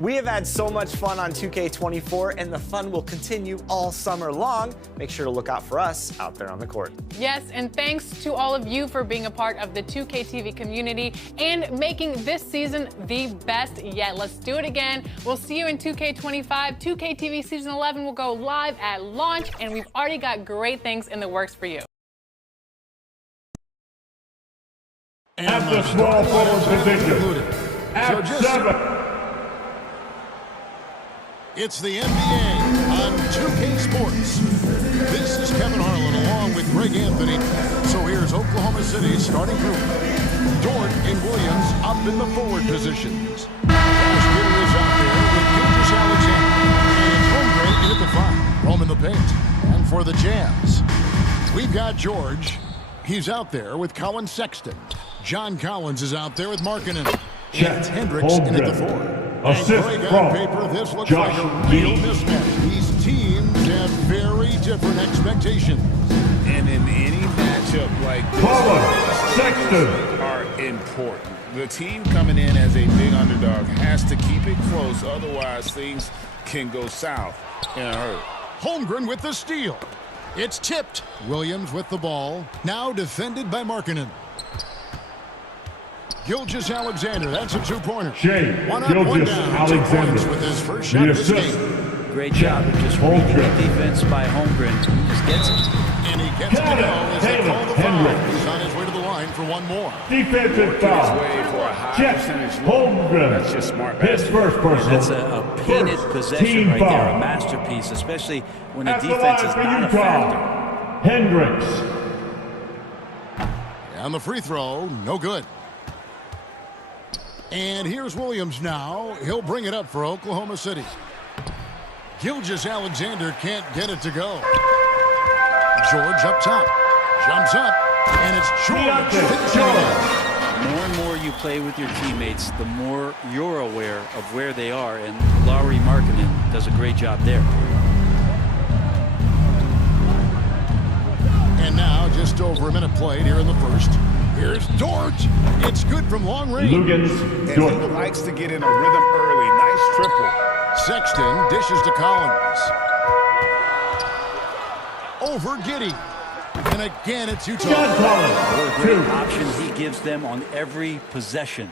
We have had so much fun on 2K24, and the fun will continue all summer long. Make sure to look out for us out there on the court. Yes, and thanks to all of you for being a part of the 2K TV community and making this season the best yet. Let's do it again. We'll see you in 2K25. 2K TV Season 11 will go live at launch, and we've already got great things in the works for you. At the small forward position, at 7. It's the NBA on 2K Sports. This is Kevin Harlan along with Greg Anthony. So here's Oklahoma City's starting group. Dort and Williams up in the forward positions. Skinner is out there with Gilgeous Alexander. And it's Holmgren in at the 5. Home in the paint. And for the Jazz, we've got George. He's out there with Colin Sexton. John Collins is out there with Markkanen. And it's Hendricks in at the 4. Assist on paper, this looks Josh like a real mismatch. These teams have very different expectations. And in any matchup like this, Colin Sexton are important. The team coming in as a big underdog has to keep it close, otherwise things can go south in a hurry. Holmgren with the steal. It's tipped. Williams with the ball. Now defended by Markkanen. Gilgeous Alexander, that's a two-pointer. Shea One up, one Gilgeous down. Alexander, With his first shot the this assist. game. Great job of just reading the defense by Holmgren. He just gets it. And he gets to go as they call the foul. He's on his way to the line for one more. Defensive foul. Jeff Holmgren. That's just smart. His first personal. That's a painted possession right there, a masterpiece, especially when the defense is not a factor. Hendricks. And the free throw, no good. And here's Williams now. He'll bring it up for Oklahoma City. Gilgeous Alexander can't get it to go. George up top. Jumps up. And it's George. More and more you play with your teammates, the more you're aware of where they are. And Lauri Markkanen does a great job there. And now just over a minute played here in the first. Here's Dort. It's good from long range. Lugens Dort likes to get in a rhythm early. Nice triple. Sexton dishes to Collins. Over Giddey. And again, it's Utah. John Collins. Great options he gives them on every possession.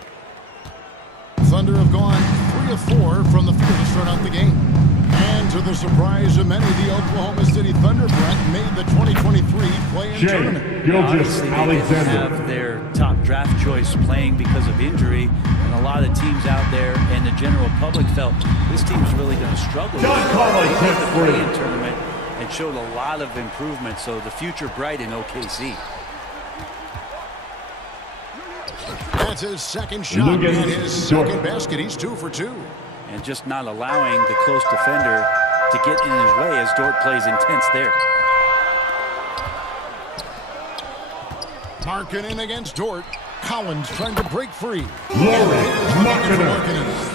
Thunder have gone 3 of 4 from the field to start out the game. And to the surprise of many, the Oklahoma City Thunder, Brett, made the 2023 play-in tournament. Gilgeous They Alexander. didn't have their top draft choice playing because of injury, and a lot of teams out there and the general public felt this team's really going to struggle. John Collins They hit made the free. play-in tournament and showed a lot of improvement, so the future bright in OKC. That's his second shot and his second basket. He's 2 for 2. And just not allowing the close defender to get in his way as Dort plays intense there. Markkanen against Dort. Collins trying to break free. Markkanen.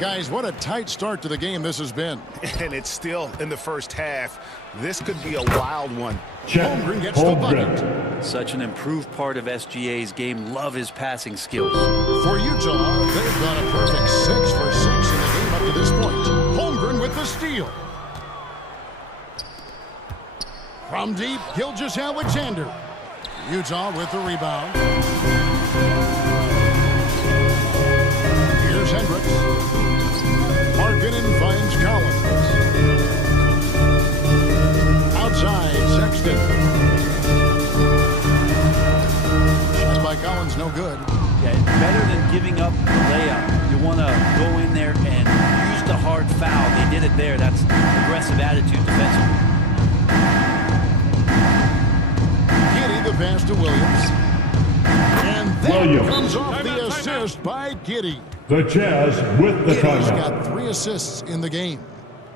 Guys, what a tight start to the game this has been. And it's still in the first half. This could be a wild one. Holmgren gets the bucket. Such an improved part of SGA's game. Love his passing skills. For Utah, they've gone a perfect 6 for 6 in the game up to this point. Holmgren with the steal. From deep, Gilgeous Alexander. Utah with the rebound. Here's Hendricks. Markkanen finds Collins. Outside, Sexton. Shot by Collins, no good. Yeah, better than giving up the layup. You want to go in there and use the hard foul. They did it there. That's aggressive attitude defensively. Giddey the pass to Williams. And that comes off the assist by Giddey. The Jazz with the Giddey's timeout. got 3 assists in the game.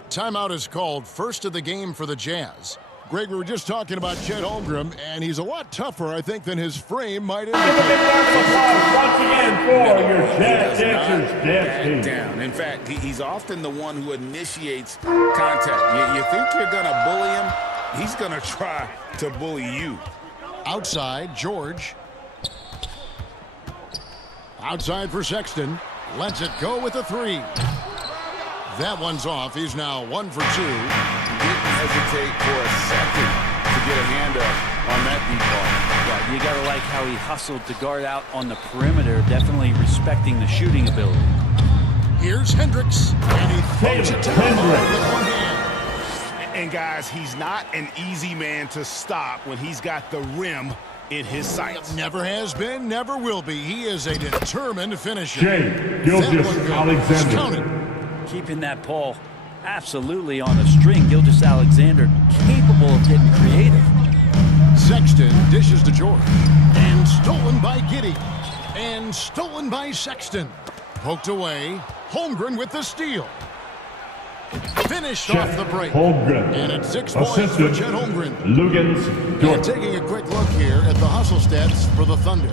Timeout is called, first of the game for the Jazz. Greg, we were just talking about Chet Holmgren, and he's a lot tougher, I think, than his frame might Give a indicate. big round of applause once again for your Jazz Dancers dance Back team. down. In fact, he's often the one who initiates contact. You think you're going to bully him? He's going to try to bully you. Outside, George. Outside for Sexton. Lets it go with a 3. That one's off. He's now 1 for 2. Didn't hesitate for a second to get a hand up on that deep ball. Yeah, you got to like how he hustled to guard out on the perimeter, definitely respecting the shooting ability. Here's Hendricks, and he throws it down with one hand. And guys, he's not an easy man to stop when he's got the rim in his sights. Never has been, never will be. He is a determined finisher. Shai Gilgeous-Alexander. Keeping that ball absolutely on a string. Gilgeous-Alexander capable of getting creative. Sexton dishes to George. And stolen by Giddey. And stolen by Sexton. Poked away. Holmgren with the steal. Finished off the break. Holmgren. And it's 6 points for Chet Holmgren. Lugens And Dort. taking a quick look here at the hustle stats for the Thunder.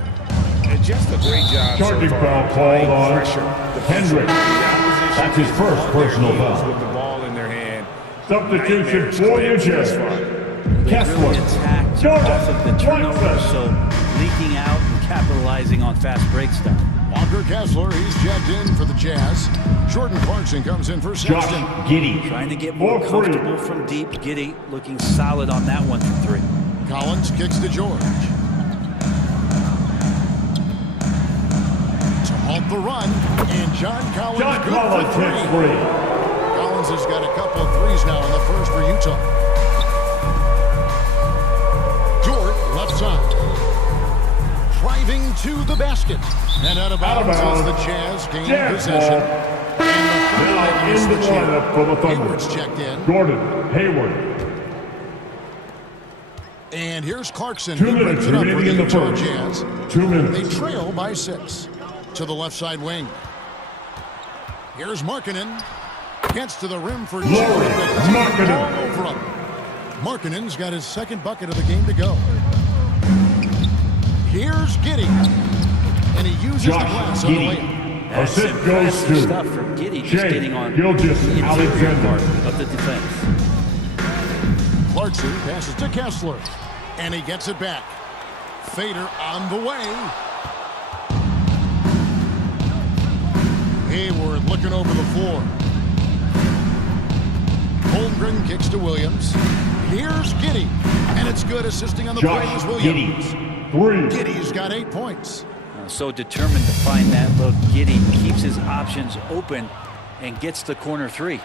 And just a great job Charging so far. foul called on Pressure. Hendricks. That's his first personal foul. With the ball in their hand. Substitution for New Jersey. Really Kessler. attacked Jordan off of the turnover, Clarkson. so leaking out and capitalizing on fast break stuff. Walker Kessler, he's checked in for the Jazz. Jordan Clarkson comes in for Josh Sexton. Giddey. Trying to get more For free. comfortable from deep. Giddey looking solid on that one from 3. Collins kicks to George. To halt the run, and John Collins John good Collins for hits 3. free. Collins has got a couple of threes now in the first for Utah. Dort, left side. Driving to the basket. And out of bounds as the Jazz gain Jazz possession. ball. And the Thunder Now making a in the switch here. lineup for the Thunder. Hayward's checked in. Gordon Hayward. And here's Clarkson. 2 He minutes brings it up for remaining the in the Utah first. Jazz. 2 They minutes. trail by 6 to the left side wing. Here's Markkanen. Gets to the rim for Lauri Markkanen. all over him. Markkanen's got his second bucket of the game to go. Here's Giddey. And he uses the glass Josh on the Giddey. layup. That's Assist goes impressive to stuff from Giddey, just Shai getting on the interior Gilgeous-Alexander. part of the defense. Clarkson passes to Kessler. And he gets it back. Fader on the way. Hayward looking over the floor. Holmgren kicks to Williams. Here's Giddey. And it's good, assisting on the play Josh is Williams. Giddey. 3. Giddey's got 8 points. So determined to find that look. Giddey keeps his options open and gets the corner 3.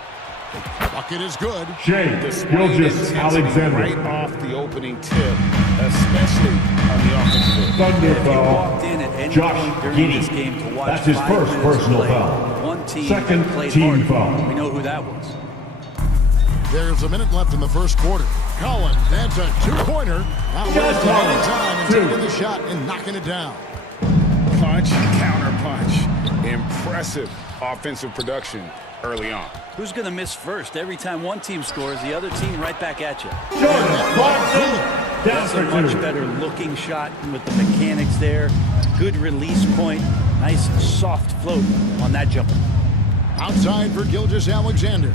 Bucket is good. Shai Displaying intensity Gilgeous-Alexander. right off the opening tip, especially on the offensive end. Thunder If you foul. walked in at any Josh point during Giddey. this game to watch That's his 5 first minutes of personal play, foul. one team Second played team hard. foul. We know who that was. There's a minute left in the first quarter. Collins, that's a 2-pointer. Not wasting any time and taking the shot and knocking it down. Punch, counter punch. Impressive offensive production early on. Who's going to miss first? Every time one team scores, the other team right back at you. Jordan Clarkson. Down That's a for much 2. better looking shot with the mechanics there. Good release point. Nice soft float on that jumper. Outside for Gilgeous-Alexander.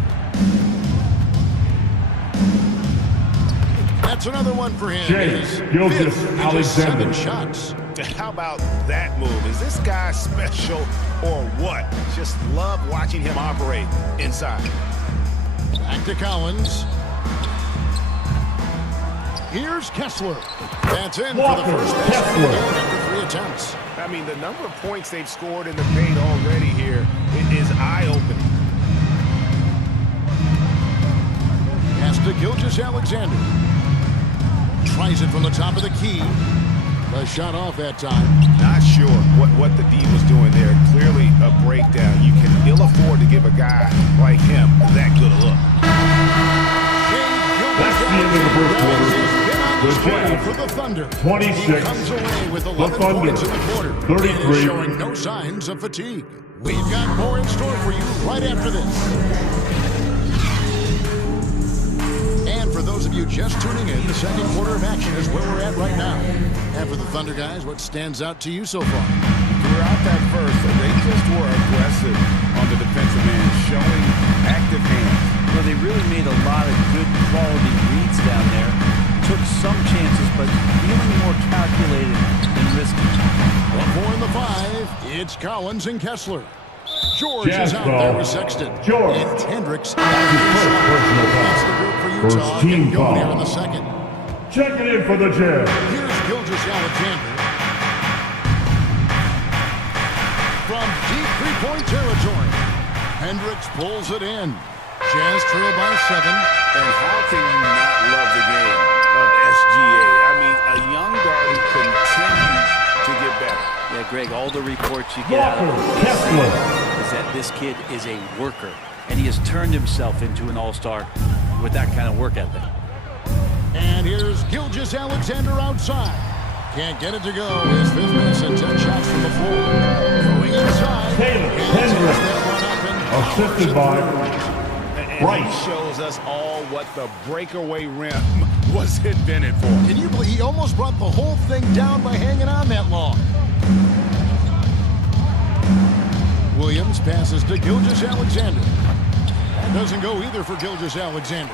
That's another one for him. Shai His fifth Gilgeous-Alexander. in just 7 shots. How about that move? Is this guy special or what? Just love watching him operate inside. Back to Collins. Here's Kessler. That's in Walker for the first basket of the Kessler. game after 3 attempts. I mean, the number of points they've scored in the paint already here is eye-opening. Pass to Gilgeous-Alexander. Tries it from the top of the key. A shot off that time. Not sure what the D was doing there. Clearly a breakdown. You can ill afford to give a guy like him that good a look. That's the end of the first quarter. The Jazz, For the Thunder. 26. He comes away with 11 Thunder, points in the quarter. 33. And is showing no signs of fatigue. We've got more in store for you right after this. And for those of you just tuning in, the second quarter of action is where we're at right now. And for the Thunder guys, what stands out to you so far? Throughout that first, they just were aggressive on the defensive end, showing active hands. Well, they really made a lot of good quality reads down there. Took some chances, but feeling more calculated than risky. 1 more in the 5. It's Collins and Kessler. George is out foul. there with Sexton. George. And Hendricks That's his first personal foul. That's the group for First Utah. team Getting going foul. here in the second. Checking in for the Jazz. Here's Gilgeous-Alexander. From deep three-point territory, Hendricks pulls it in. Jazz trail by 7. And how can you not love the game of SGA? I mean, a young guard who continues to get better. Yeah, Greg, all the reports you get out of Walker him Kessler. is that this kid is a worker, and he has turned himself into an all-star with that kind of work ethic. And here's Gilgeous-Alexander outside. Can't get it to go. His fifth miss and 10 shots from the floor. Going inside. Taylor And Hendricks. that one up and powers Assisted it by And Right. he shows us all what the breakaway rim was invented for. Can you believe he almost brought the whole thing down by hanging on that long? Williams passes to Gilgeous-Alexander. That doesn't go either for Gilgeous-Alexander.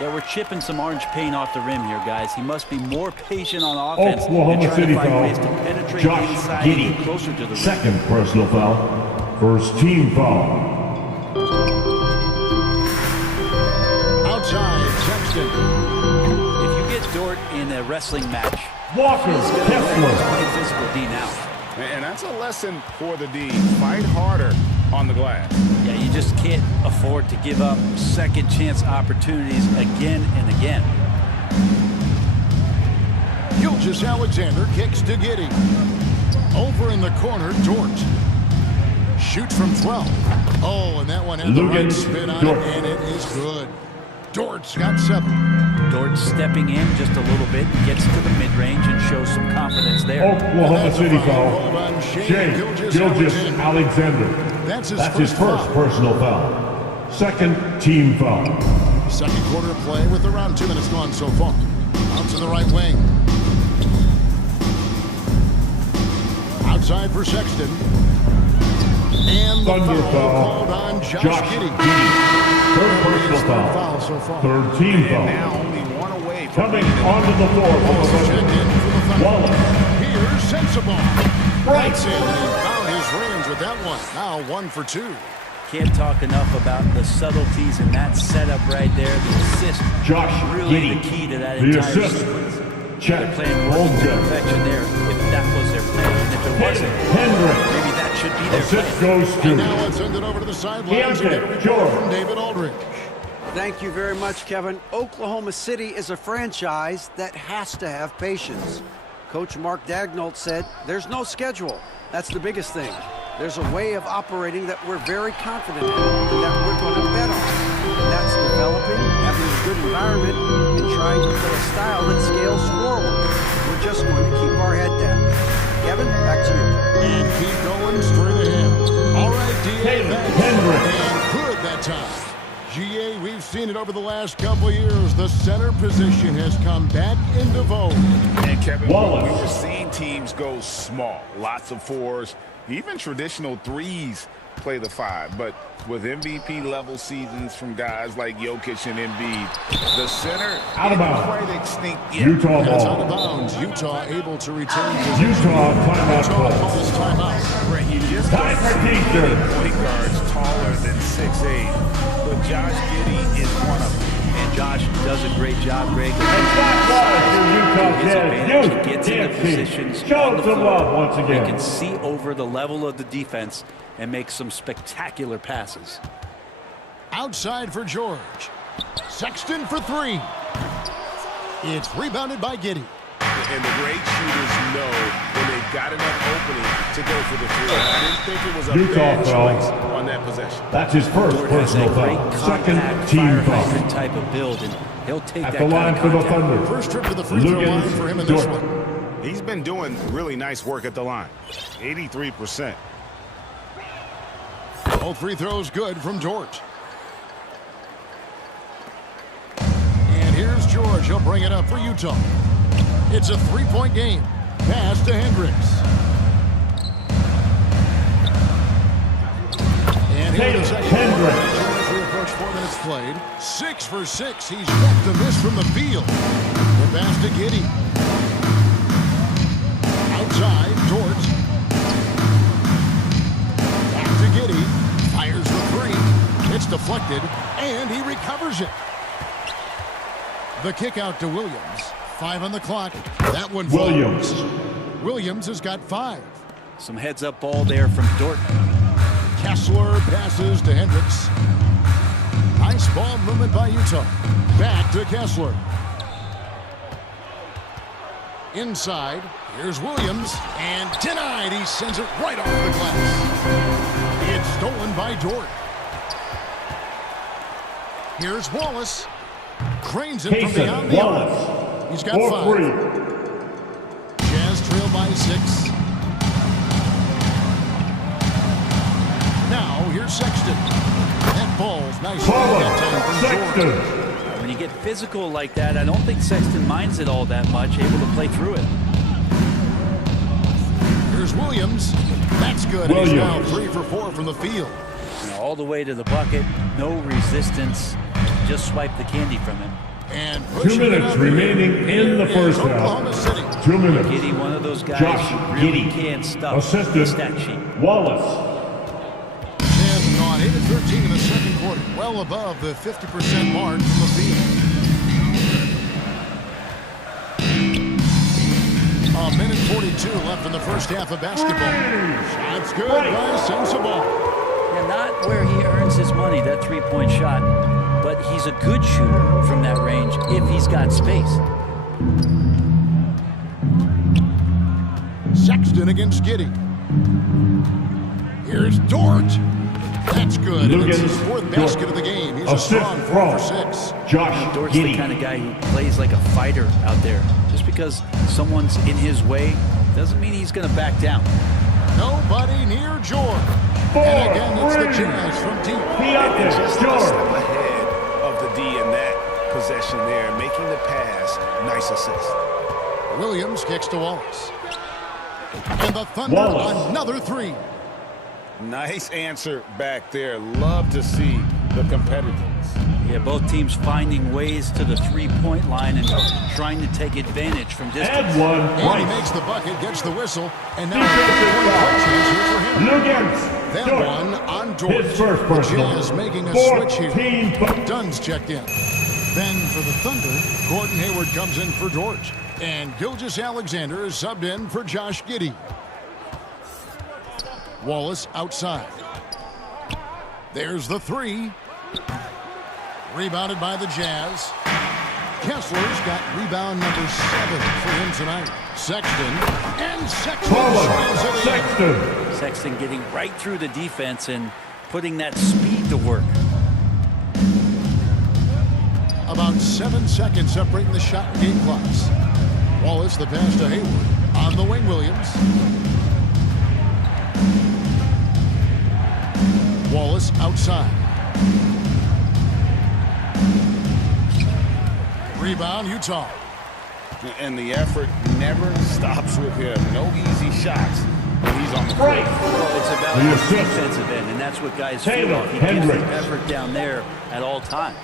Yeah, we're chipping some orange paint off the rim here, guys. He must be more patient on offense and Oklahoma try City to find foul. ways to penetrate Josh inside and Giddey. get closer to the rim. Second personal foul. First team foul. Outside, Sexton. If you get Dort in a wrestling match, Walker he's going to Kessler. play physical D now. And that's a lesson for the D. Fight harder on the glass. Yeah, you just can't afford to give up second chance opportunities again and again. Gilgeous-Alexander kicks to Giddey. Over in the corner, Dort. Shoots from 12. Oh, and that one had the right Lugan spin on Dort. it, and it is good. Dort's got 7. Dort stepping in just a little bit, gets to the mid-range and shows some confidence there. Oklahoma That's a City foul foul. called on Shai Shai Gilgeous-Alexander. That's his That's his first first foul. personal foul. Second team foul. Second quarter of play with around 2 minutes gone so far. Out to the right wing. Outside for Sexton. And the Thunder foul foul. called on Josh Giddey. Giddey. Third personal Third foul. foul so far. Third team And foul. now only one away from Coming being onto the floor for the Wallace checked Thunder. in for the Thunder. Wallace. Here's Sensabaugh. Right. That's it. He found his range with that one. Now 1 for 2. Can't talk enough about the subtleties in that setup right there. The assist, Josh really Giddey. the key to that The entire assist. sequence. Check. They're playing Hold working to good. perfection there. If that was their plan, and if it wasn't, Hendricks. maybe that should be their plan. Assist goes And to now let's send it over to the sidelines and get a Deontay report George. from David Aldridge. Thank you very much, Kevin. Oklahoma City is a franchise that has to have patience. Coach Mark Daigneault said, there's no schedule. That's the biggest thing. There's a way of operating that we're very confident in and that we're going to bet on. And that's developing, having a good environment, and trying to play a style that scales forward. We're just going to keep our head down. Kevin, back to you. And keep going straight ahead. All right, D.A. Taylor Banks. Hendricks. And good that time. G.A., we've seen it over the last couple of years. The center position has come back into vogue. And Kevin, Wallace. we were seeing teams go small, lots of 4s, even traditional 3s play the 5. But with MVP level seasons from guys like Jokic and Embiid, the center Out of isn't bounds. quite extinct yet. Utah That's out of ball. bounds. Utah able to retain possession. Utah timeout Utah call. calls timeout. Brett, you just Time for don't see T-shirt. many point guards taller than 6'8", but Josh Giddey is one of them. And Josh does a great job, Greg. And back live for Utah His Jazz. advantage, Youth he gets into dancing. positions Show on the some floor. love once He again. can see over the level of the defense and make some spectacular passes. Outside for George. Sexton for 3. It's rebounded by Giddey. And the great shooters know when they've got enough opening to go for the 3. I didn't think it was a Utah bad foul. choice on that possession. That's his first Dort has that personal great foul. Second compact, team fire foul. hydrant type of build, and he'll take At that the line kind for of the contact. Thunder. First trip to the free throw line for him in this Dort. one. He's been doing really nice work at the line. 83%. Both free throws good from Dort. And here's George. He'll bring it up for Utah. It's a 3-point game. Pass to Hendricks. And here's the second. Hendricks. As we approach 4 minutes played. 6 for 6. He's yet to miss from the field. The pass to Giddey. Outside, Dort. Back to Giddey. deflected, and he recovers it. The kick out to Williams. 5 on the clock. That one Williams. Williams has got 5. Some heads-up ball there from Dort. Kessler passes to Hendricks. Nice ball movement by Utah. Back to Kessler. Inside, here's Williams, and denied. He sends it right off the glass. It's stolen by Dort. Here's Wallace. Cranes it from beyond the arc. He's got 5. Jazz trail by 6. Now here's Sexton. That ball's nice. Sexton. When you get physical like that, I don't think Sexton minds it all that much, able to play through it. Here's Williams. That's good. He's now 3 for 4 from the field. All the way to the bucket, no resistance. Just swipe the candy from him. And 2 minutes remaining in the first half. 2 minutes. Giddey, one of those guys Josh who really Giddey. can stuff the Assistant stat sheet. Wallace. Jazz gone 8 of 13 in the second quarter. Well above the 50% mark from the field. A minute 42 left in the first half of basketball. Shots good by Sensabaugh. Yeah, not where he earns his money, that three-point shot, but he's a good shooter from that range if he's got space. Sexton against Giddey. Here's Dort. That's good. And it's his 4th basket of the game. He's a strong 4 for 6. Josh Dort's the Giddey. kind of guy who plays like a fighter out there. Just because someone's in his way doesn't mean he's going to back down. Nobody near George. And again, it's the Jazz from deep. And just a step ahead of the D in that possession there, making the pass. Nice assist. Williams kicks to Wallace. And the Thunder another 3. Nice answer back there. Love to see the competitiveness. Yeah, both teams finding ways to the three-point line and trying to take advantage from distance. And one. And he makes the bucket, gets the whistle, and now a chance here for him. Lugens. That one on Dort. His first The personal. Jazz making a 14 switch here. Dunn's checked in. Then for the Thunder, Gordon Hayward comes in for Dort. And Gilgeous-Alexander is subbed in for Josh Giddey. Wallace outside. There's the 3. Rebounded by the Jazz. Kessler's got rebound number 7 for him tonight. Sexton. And Sexton. Sexton. Sexton getting right through the defense and putting that speed to work. About 7 seconds separating the shot and game clocks. Wallace the pass to Hayward. On the wing, Williams. Wallace outside. Rebound, Utah. And the effort never stops with him. No easy shots when he's on the court. Well, it's about The the assist. defensive end, and that's what guys feed Taylor off. He gives Hendricks. the effort down there at all times.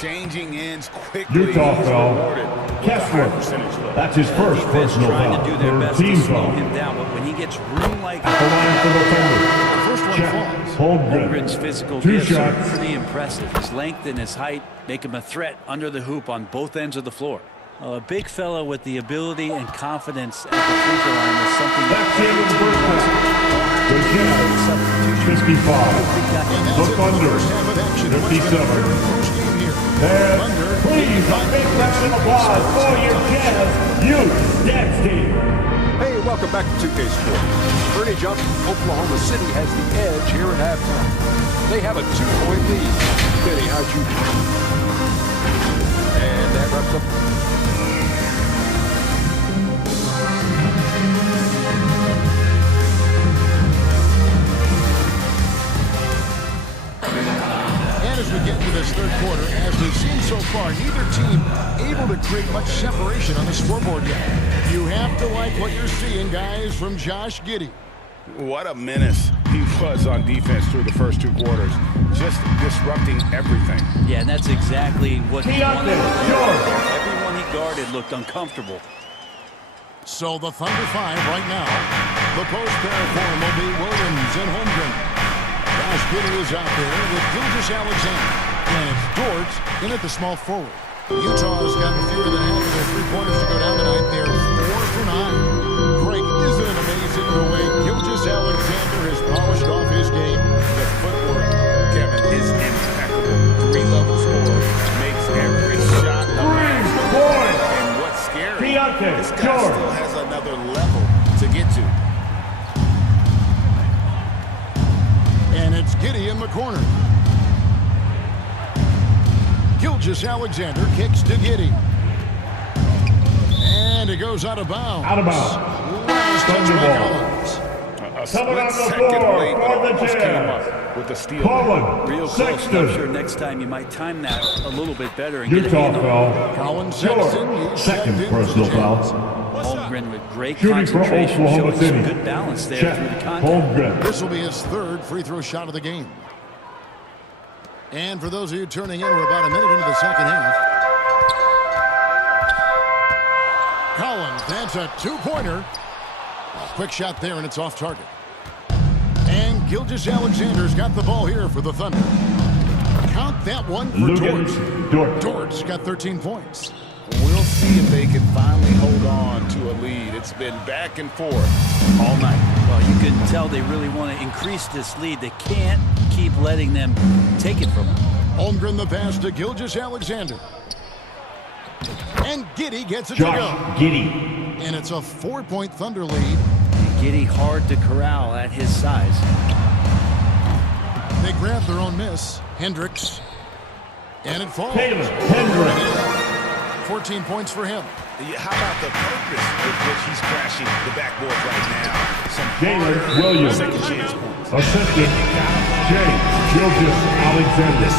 Changing ends quickly. Utah He's foul. rewarded with a high Kessler. percentage look. That's his first Defense personal trying foul. to do their best Team to slow foul. him down, but when he gets room like At the line for the Thunder. The first one Check. falls. Holmgren's Holmgren. physical 2 gifts are shots. pretty impressive. His length and his height make him a threat under the hoop on both ends of the floor. A big fella with the ability and confidence at the free throw line is something That's the end of the first half. The Jazz, 55. And that's The it for the Thunder, first half of action. What's been a 57. very close game here. And Thunder please, a big round of applause for your Jazz Youth Dance Team. Hey, welcome back to 2K Sports. Ernie Johnson, Oklahoma City has the edge here at halftime. They have a 2-point lead. Benny, how'd you do? And that wraps up. And as we get into this third quarter, as we've seen so far, neither team able to create much separation on the scoreboard yet. You have to like what you're seeing, guys, from Josh Giddey. What a menace he was on defense through the first 2 quarters. Just disrupting everything. Yeah, and that's exactly what he wanted. George. Everyone he guarded looked uncomfortable. So the Thunder 5 right now. The post pair for him will be Williams and Holmgren. Josh Giddey is out there with Gilgeous-Alexander. And it's Dort in at the small forward. Utah has gotten fewer than half of their three-pointers to go down tonight. They're 4 for 9. Greg, isn't it amazing the way Gilgeous-Alexander has polished off his game? The footwork, Kevin, is impeccable. 3-level scorer, makes every shot a match. And what's scary, this guy still has another level to get to. And it's Giddey in the corner. Gilgeous-Alexander kicks to Giddey. And it goes out of bounds. Out of bounds. Last touch by Collins. A split second late, but almost came up with the steal. Real close. I'm sure next time you might time that a little bit better and get it Utah in. foul. Collins Sexton, Second personal foul. Holmgren with great Shooting for concentration, Oklahoma showing some City. good balance there Check. through the contact. Holmgren. This will be his third free throw shot of the game. And for those of you turning in, we're about a minute into the second half. Collins, that's a two-pointer. A quick shot there, and it's off target. And Gilgeous-Alexander's got the ball here for the Thunder. Count that one for Dort. Dort's got 13 points. We'll see if they can finally hold on to a lead. It's been back and forth all night. Well, you can tell they really want to increase this lead. They can't keep letting them take it from them. Holmgren the pass to Gilgeous-Alexander. And Giddey gets it to go. Giddey. And it's a 4-point Thunder lead. Giddey hard to corral at his size. They grab their own miss. Hendricks. And it falls. Taylor Hendricks. 14 points for him. How about the purpose with which he's crashing the backboard right now? Some Jalen harder Williams. second chance points. Assistant Gilgeous-Alexander.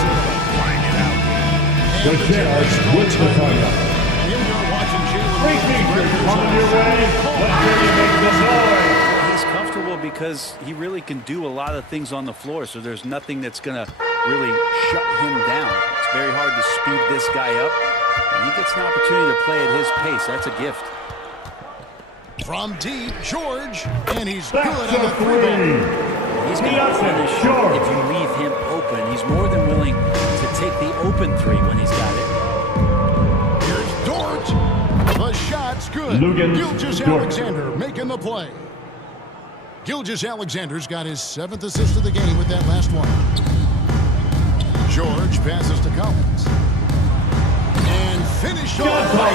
The Jazz with the Thunder. Here you're watching Jalen Free features coming your way. Let's hear you make the noise. He's comfortable because he really can do a lot of things on the floor, so there's nothing that's going to really shut him down. It's very hard to speed this guy up, and he gets an opportunity to play at his pace. That's a gift. From deep, George, and he's good That's on the a three ball. three. He's going to punish you George. if you leave him open. He's more than willing to take the open three when he's got it. Here's Dort. The shot's good. Lugans Gilgeous-Alexander making the play. Gilgeous-Alexander's got his 7th assist of the game with that last one. George passes to Collins. And finish off by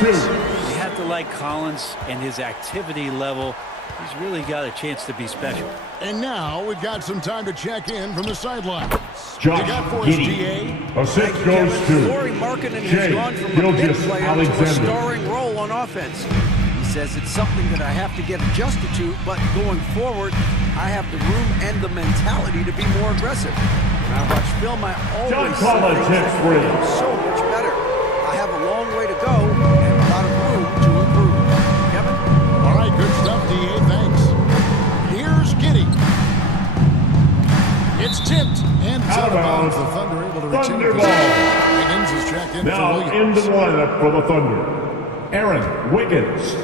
Collins. You have to like Collins and his activity level. He's really got a chance to be special. And now we've got some time to check in from the sidelines. Josh You got for us, Giddey. GA? Assist goes to Laurie Markkinen has Jay gone from a big player to a Gilgeous-Alexander. starring role on offense. He says it's something that I have to get adjusted to, but going forward, I have the room and the mentality to be more aggressive. When I watch film, I John always see Collins things hits that free. can be so much better. I have a long way to go and a lot of room to improve. Kevin? All right, good stuff, DA. Thanks. Here's Giddey. It's tipped and it's out of bounds. The Thunder able to retain Thunder possession. ball. Wiggins is checked in Now for Williams. into the lineup for the Thunder. Aaron Wiggins.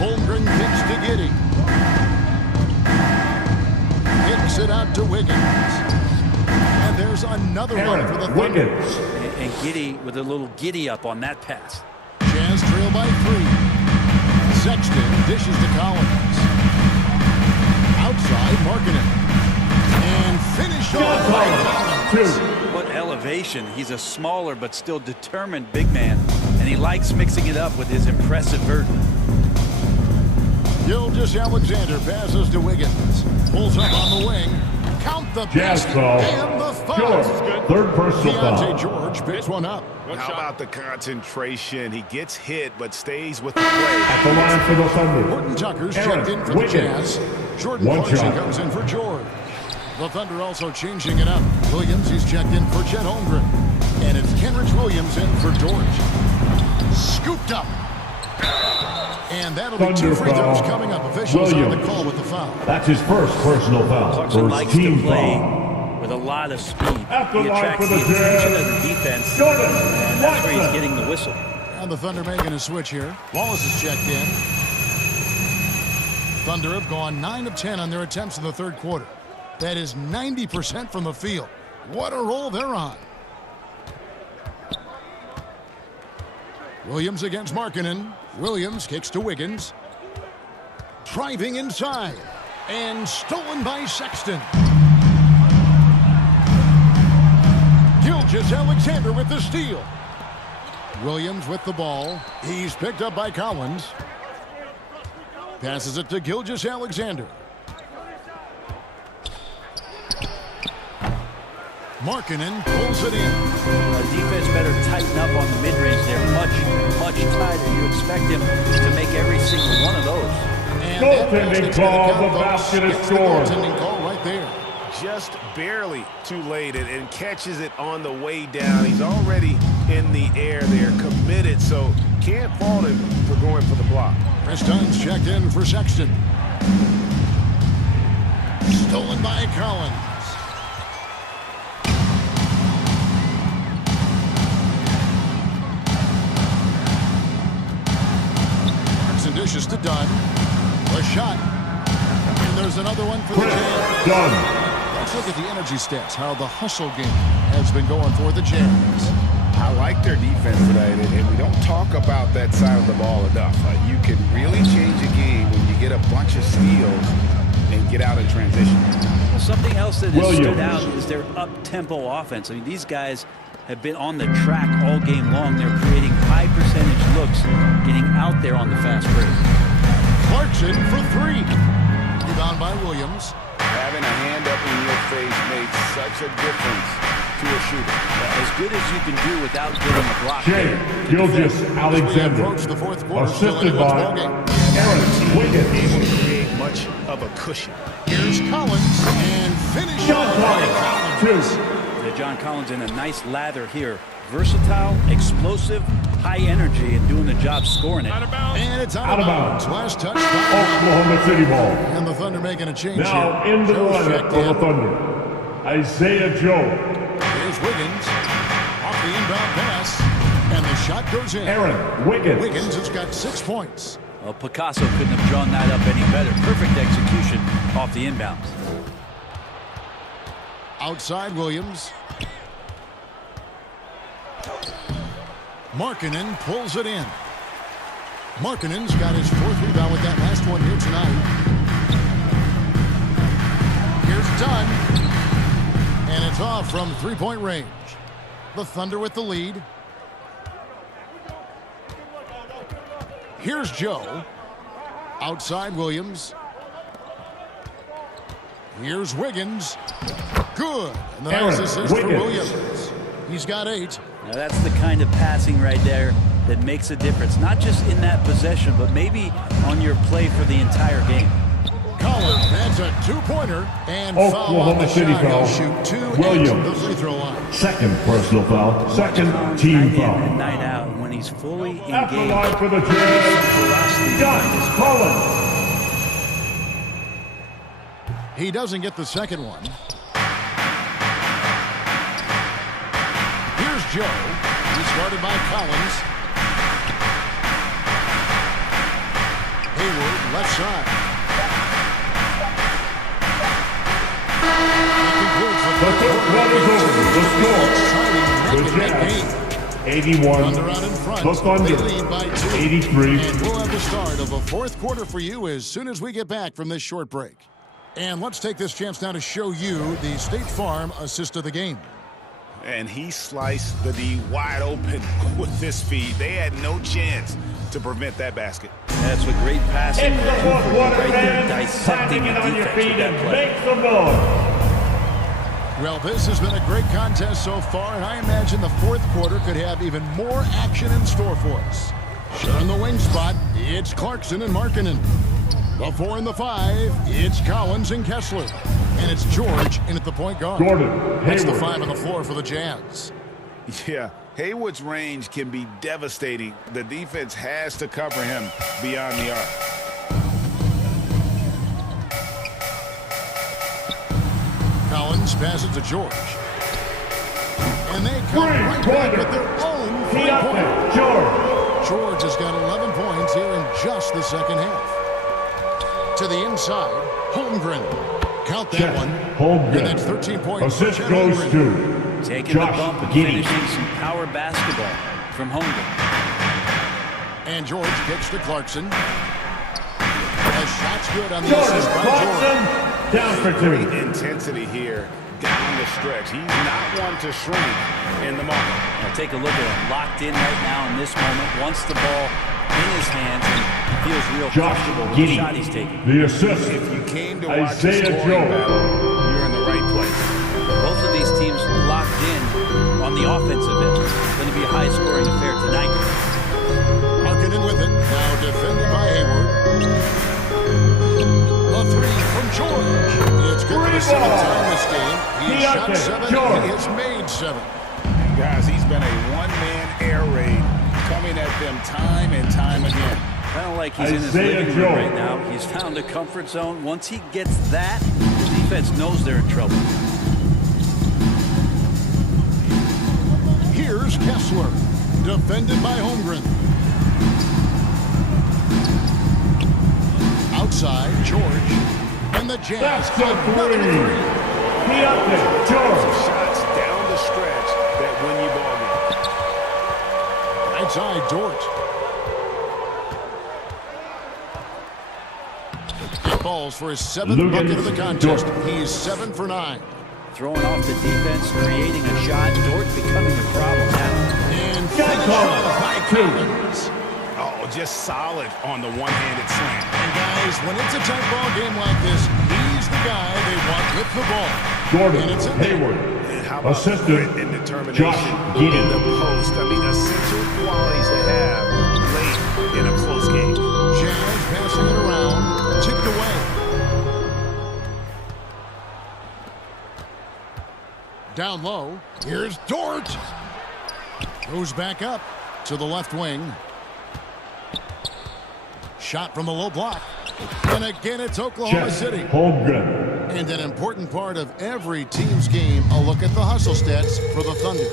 Holmgren kicks to Giddey. Kicks it out to Wiggins. And there's another one for the Aaron Thunder. Wiggins. And Giddey with a little giddy up on that pass. Jazz trail by 3. Sexton dishes to Collins. Outside, Markkinen. And finish off by Collins. What elevation. He's a smaller but still determined big man, and he likes mixing it up with his impressive vertical. Gilgeous-Alexander passes to Wiggins. Pulls up on the wing. Count the Jazz basket foul. and the George. foul. Third personal Deontay foul. George picks one up. How about the concentration? He gets hit but stays with the play. At the line for the Thunder. Horton Tucker's Aaron checked in for the Wiggins. Jazz. Jordan One Clarkson shot. comes in for George. The Thunder also changing it up. Williams, he's checked in for Chet Holmgren. And it's Kenrich Williams in for George. Scooped up. And that'll be 2 Thunder free throws foul. coming up. Officials on the Williams. call with the foul. That's his first personal foul. Clarkson First likes to team play foul. with a lot of speed. At the He line attracts for the the attention Jazz. of the defense, Jordan and that's where he's Watson. getting the whistle. And the Thunder making a switch here. Wallace is checked in. Thunder have gone 9 of 10 on their attempts in the third quarter. That is 90% from the field. What a roll they're on. Williams against Markkanen. Williams kicks to Wiggins. Driving inside. And stolen by Sexton. Gilgeous-Alexander with the steal. Williams with the ball. He's picked up by Collins. Passes it to Gilgeous-Alexander. Markkanen pulls it in. Defense better tighten up on the mid-range. They're much tighter. You expect him to make every single one of those. Goaltending call. The basket is scored. Goaltending call right there. Just barely too late and catches it on the way down. He's already in the air there, committed, so can't fault him for going for the block. Chris Dunn's checked in for Sexton. Stolen by Collins. Dishes to Dunn. A shot. And there's another one for the Jazz. Dunn. Let's look at the energy stats, how the hustle game has been going for the Jazz. I like their defense tonight, and we don't talk about that side of the ball enough. You can really change a game when you get a bunch of steals and get out in transition. Well, something else that has stood out is their up-tempo offense. I mean, these guys have been on the track all game long. They're creating high percentage looks, getting out there on the fast break. Clarkson for three. Rebound by Williams. Having a hand up in your face made such a difference to a shooter. As good as you can do without getting a block. Gilgeous-Alexander. Assisted by Aaron Wiggins. Able to create much of a cushion. Here's Collins and finish by Collins. John Collins in a nice lather here. Versatile, explosive, high energy, and doing the job scoring it. And it's out of bounds. Last touch by Oklahoma City ball. And the Thunder making a change Now here. into the lineup for the Thunder, Isaiah Joe. Here's Wiggins. Off the inbound pass. And the shot goes in. Aaron Wiggins. Wiggins has got 6 points. Well, Picasso couldn't have drawn that up any better. Perfect execution off the inbounds. Outside Williams. Markkanen pulls it in. Markkanen's got his 4th rebound with that last one here tonight. Here's Dunn. And it's off from 3-point range. The Thunder with the lead. Here's Joe. Outside Williams. Here's Wiggins. Good. And the nice assist for Williams. He's got 8. Now that's the kind of passing right there that makes a difference. Not just in that possession, but maybe on your play for the entire game. Collins, that's a 2-pointer. And Oklahoma City foul. Shoot 2 Williams. at the free throw line. Second personal foul. Second team Night foul. in and night out, and when he's fully At the line engaged, for the Jazz, John Collins. He doesn't get the second one. Here's Joe. He's guarded by Collins. Hayward, left side. The first one is over. The score, the Jazz, 81. Thunder out in front. The Thunder, They lead by 2. 83. And we'll have the start of a 4th quarter for you as soon as we get back from this short break. And let's take this chance now to show you the State Farm assist of the game. And he sliced the D wide open with this feed. They had no chance to prevent that basket. that's what great passing. It's the fourth quarter, right there, fans. dissecting Time the to get on your defense feet with that and play. make some noise. Well, this has been a great contest so far, and I imagine the 4th quarter could have even more action in store for us. Sharing the wing spot, it's Clarkson and Markkanen. The 4 and the 5, it's Collins and Kessler. And it's George in at the point guard. Gordon That's the Hayward. 5 on the floor for the Jazz. Yeah, Hayward's range can be devastating. The defense has to cover him beyond the arc. Collins passes to George. And they come right back with their own 3-pointer. George. George has got 11 points here in just the second half. To to the inside. Holmgren. Count that Chet one. Holmgren. And that's 13 points. for Assist Chet goes Holmgren. to Taking the Josh bump and Giddey. finishing some power basketball from Holmgren. And George kicks to Clarkson. A shot's good on the Jordan assist by Clarkson George. down for Great 2. intensity here down the stretch. He's not one to shrink in the moment. Now take a look at him, locked in right now in this moment. Wants the ball in his hands and feels real Josh comfortable with the shot he's Giddey. taking. The assist. If you came to watch a Isaiah scoring Joe. battle, you're in the right place. Both of these teams locked in on the offensive end. It's going to be a high-scoring affair tonight. Markkanen with it. Now defended by Hayward. A three from George. It's good for the seventh time this game. He shot Deontay 7. George. He has made 7. Guys, he's been a one-man air raid coming at them time and time again. Kind of like he's in his Isaiah living Joe. room right now. He's found a comfort zone. Once he gets that, the defense knows they're in trouble. Here's Kessler. Defended by Holmgren. Outside, George. And the Jazz. That's a Another 3. three. Deontay George. Shots down the stretch that win you ball games. Right side, Dort. He falls for his 7th bucket of the contest. Dort. He's 7 for 9. Throwing off the defense, creating a shot. Dort becoming a problem now. And Shot finish clock. off by 2. Collins. Oh, just solid on the one-handed slam. And guys, when it's a tight ball game like this, he's the guy they want with the ball. Jordan And it's in Hayward. And how about Assistant grit and determination Josh in Giddey. the post? I mean, essential qualities to have late in a close game. Jazz passing it around. Tipped away. Down low. Here's Dort. Goes back up to the left wing. Shot from the low block. And again, it's Oklahoma Chet City. Holmgren. And an important part of every team's game, a look at the hustle stats for the Thunder.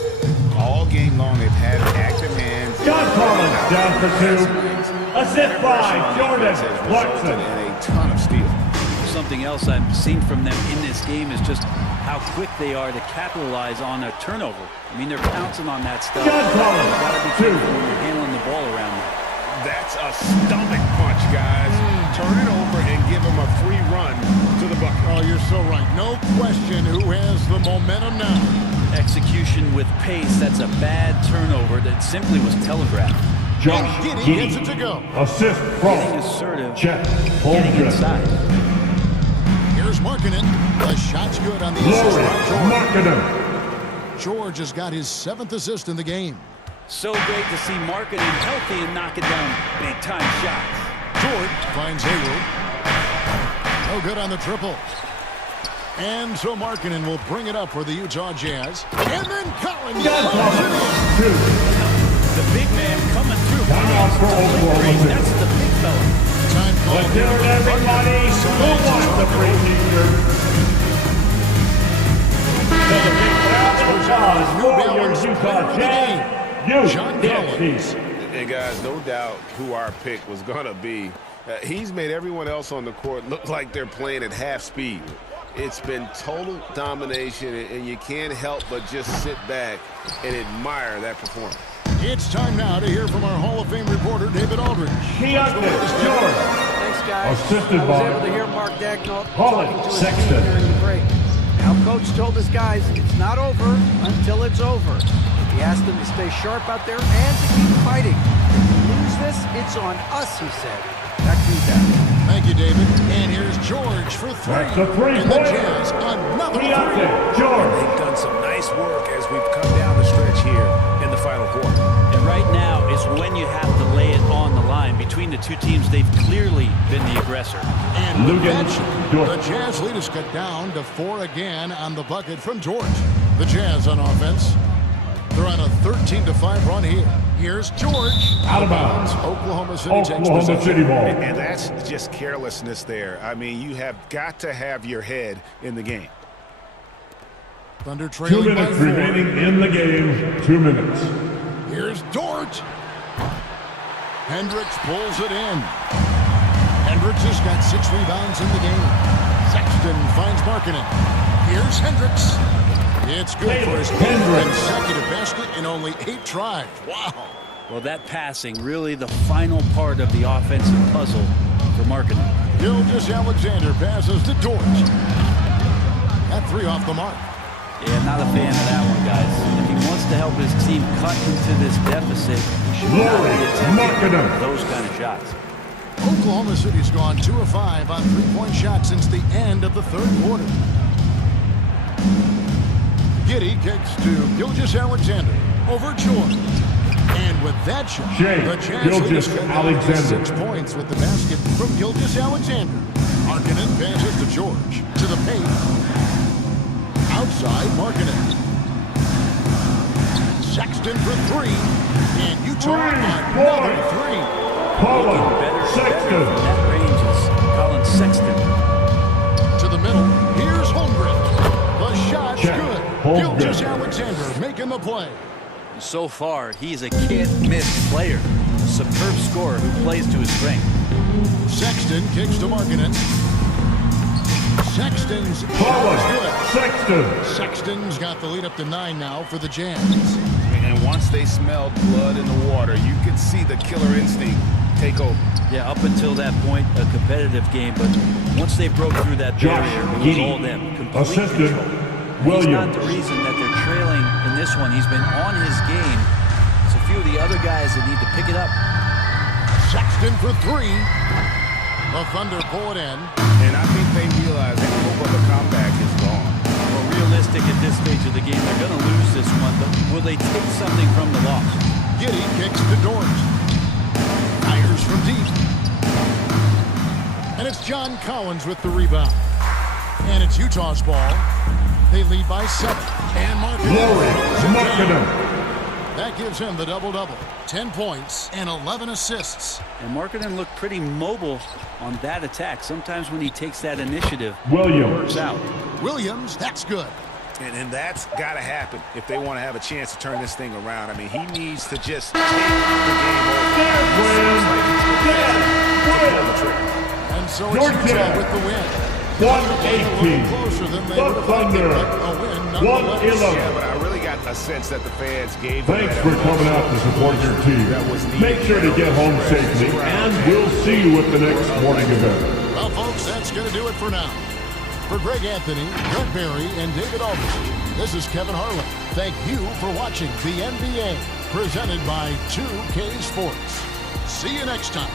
All game long, they've had active hands. John Collins down for 2. Assist by Jordan Has resulted Clarkson. in a ton of steals. Something else I've seen from them in this game is just how quick they are to capitalize on a turnover. I mean, they're pouncing on that stuff. John Collins, You've got to be 2. careful when you're handling the ball around there. That's a stomach punch, guys. Turn it over and give them a free run to the bucket. Oh, you're so right. No question who has the momentum now. Execution with pace, that's a bad turnover that simply was telegraphed. Josh And Giddey gets it to Giddey. go. Assist Getting from assertive, Chet getting Holmgren. inside. Here's Markkanen. The shot's good on the Laurie assist by George. Markkanen. George has got his 7th assist in the game. So great to see Markkanen healthy and knocking down big-time shots. George finds Hayward. No good on the triple. And so Markkanen will bring it up for the Utah Jazz. And then Collins John throws it in. Collins, 2. The big man coming through. Timeout for Oklahoma City. That's the big fella. Time call. Let's hear it, everybody. Who wants the free t-shirt? There's a big round of applause for your Utah Jazz. John Collins. And guys, no doubt who our pick was going to be. He's made everyone else on the court look like they're playing at half speed. It's been total domination, and you can't help but just sit back and admire that performance. It's time now to hear from our Hall of Fame reporter, David Aldridge. Deontay George. Thanks, guys. Assisted I was by able to hear Mark Daigneault Colin talking to his Sexton. team during the break. Now, Coach told his guys it's not over until it's over. He asked them to stay sharp out there and to keep fighting. If we lose this, it's on us, he said. Back to you, Dad. Thank you, David. And here's George for 3. That's a three-pointer. And the Jazz, another 3. Deontay George. They've done some nice work as we've come down the stretch here in the final quarter. And right now is when you have to lay it on the line. Between the two teams, they've clearly been the aggressor. And with Lugan that, Dort. the Jazz lead is cut down to 4 again on the bucket from George. The Jazz on offense. They're on a 13-5 run here. Here's George. Out of bounds. Oklahoma City takes Oklahoma possession. City ball. And that's just carelessness there. I mean, you have got to have your head in the game. Thunder 2 trailing by minutes 4. remaining in the game. 2 minutes. Here's Dort. Hendricks pulls it in. And Hendricks has got 6 rebounds in the game. Sexton finds Markkanen. Here's Hendricks. It's good for his consecutive basket in only 8 tries. Wow. Well, that passing, really the final part of the offensive puzzle for Markkanen. Gilgeous-Alexander passes to Dort. That 3 off the mark. Yeah, not a fan of that one, guys. If he wants to help his team cut into this deficit, he should not be attempting those kind of shots. Oklahoma City's gone 2 of 5 on 3-point shots since the end of the 3rd quarter. Giddey kicks to Gilgeous-Alexander over George. And with that shot, the Jazz lead is cut down to 6 points with the basket from Gilgeous-Alexander. Markkanen passes to George. To the paint. Outside, Markkanen. Sexton for 3. And Utah another 3. Colin Sexton. That range is Colin Sexton. To the middle. Here's Holmgren. The shot's good. Holmgren. Gilgeous-Alexander making the play. So far, he's a can't-miss player. A superb scorer who plays to his strength. Sexton kicks to Markkanen. Sexton's Colin good. Sexton. Sexton's got the lead up to 9 now for the Jazz. And once they smelled blood in the water, you could see the killer instinct take over. Yeah, up until that point, a competitive game, but once they broke through that barrier, it was all them. Complete Assistant control. Williams. He's not the reason that they're trailing in this one. He's been on his game. It's a few of the other guys that need to pick it up. Sexton for 3. The Thunder pull it in. And I think they realize that hope of a comeback is gone. Well, realistic at this stage of the game, they're going to lose this one, but will they take something from the loss? Giddey kicks to Dort. Fires from deep. And it's John Collins with the rebound. And it's Utah's ball. They lead by 7. And Markkanen. That gives him the double-double. 10 points and 11 assists. And Markkanen looked pretty mobile on that attack. Sometimes when he takes that initiative, Williams. it works out. Williams, that's good. And that's got to happen if they want to have a chance to turn this thing around. I mean, he needs to just take the game over. And so it's Utah with the win. 118. Closer than they The would have thought, Thunder. but a win nonetheless. 111. Yeah, but I really got a sense that the fans gave them Thanks that for coming out to support your team. Make sure to get home safely, and we'll see you at the next sporting event. Well, folks, that's going to do it for now. For Greg Anthony, Brett Barry, and David Aldridge, this is Kevin Harlan. Thank you for watching the NBA, presented by 2K Sports. See you next time.